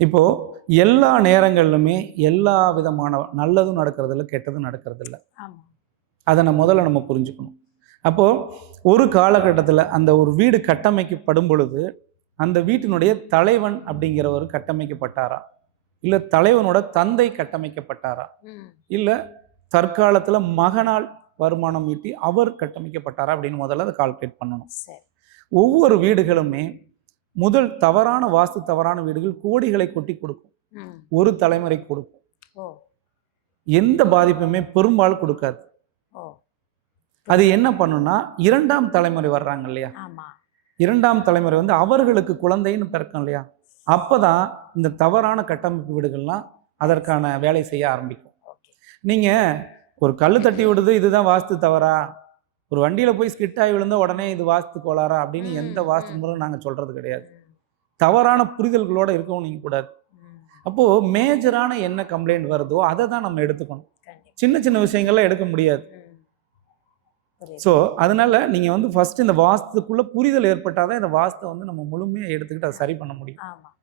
இப்போது எல்லா நேரங்கள்லுமே எல்லா விதமான நல்லதும் நடக்கிறதில்ல, கெட்டதும் நடக்கிறதில்ல. அதை முதல்ல நம்ம புரிஞ்சுக்கணும். அப்போது ஒரு காலகட்டத்தில் அந்த ஒரு வீடு கட்டமைக்கப்படும் பொழுது அந்த வீட்டினுடைய தலைவன் அப்படிங்கிறவர் கட்டமைக்கப்பட்டாரா, இல்லை தலைவனோட தந்தை கட்டமைக்கப்பட்டாரா, இல்லை தற்காலத்தில் மகனால் வருமானம் ஈட்டி அவர் கட்டமைக்கப்பட்டாரா அப்படின்னு முதல்ல அதை கால்குலேட் பண்ணணும். ஒவ்வொரு வீடுகளுமே முதல் தவறான வாஸ்து, தவறான வீடுகள் கோடிகளை கொட்டி கொடுக்கும், ஒரு தலைமுறை கொடுக்கும், எந்த பாதிப்புமே பெரும்பாலும் கொடுக்காது. அது என்ன பண்ணுன்னா இரண்டாம் தலைமுறை வர்றாங்க இல்லையா, இரண்டாம் தலைமுறை வந்து அவர்களுக்கு குழந்தைன்னு பிறக்கும் இல்லையா, அப்போதான் இந்த தவறான கட்டமைப்பு வீடுகள்லாம் அதற்கான வேலை செய்ய ஆரம்பிக்கும். நீங்கள் ஒரு கல் தட்டி விடுது இதுதான் வாஸ்து தவறா, ஒரு வண்டியில் போய் ஸ்கிட் ஆகி விழுந்தால் உடனே இது வாஸ்து கோளாறா அப்படின்னு எந்த வாஸ்து முறையும் நாங்கள் சொல்கிறது கிடையாது. தவறான புரிதல்களோடு இருக்கவும் நீங்கள் கூடாது. அப்போது மேஜரான என்ன கம்ப்ளைண்ட் வருதோ அதை தான் நம்ம எடுத்துக்கணும், சின்ன சின்ன விஷயங்கள்லாம் எடுக்க முடியாது. ஸோ அதனால் நீங்கள் வந்து ஃபஸ்ட்டு இந்த வாஸ்துக்குள்ளே புரிதல் ஏற்பட்டால் தான் இந்த வாஸ்தை வந்து நம்ம முழுமையாக எடுத்துக்கிட்டு அதை சரி பண்ண முடியும்.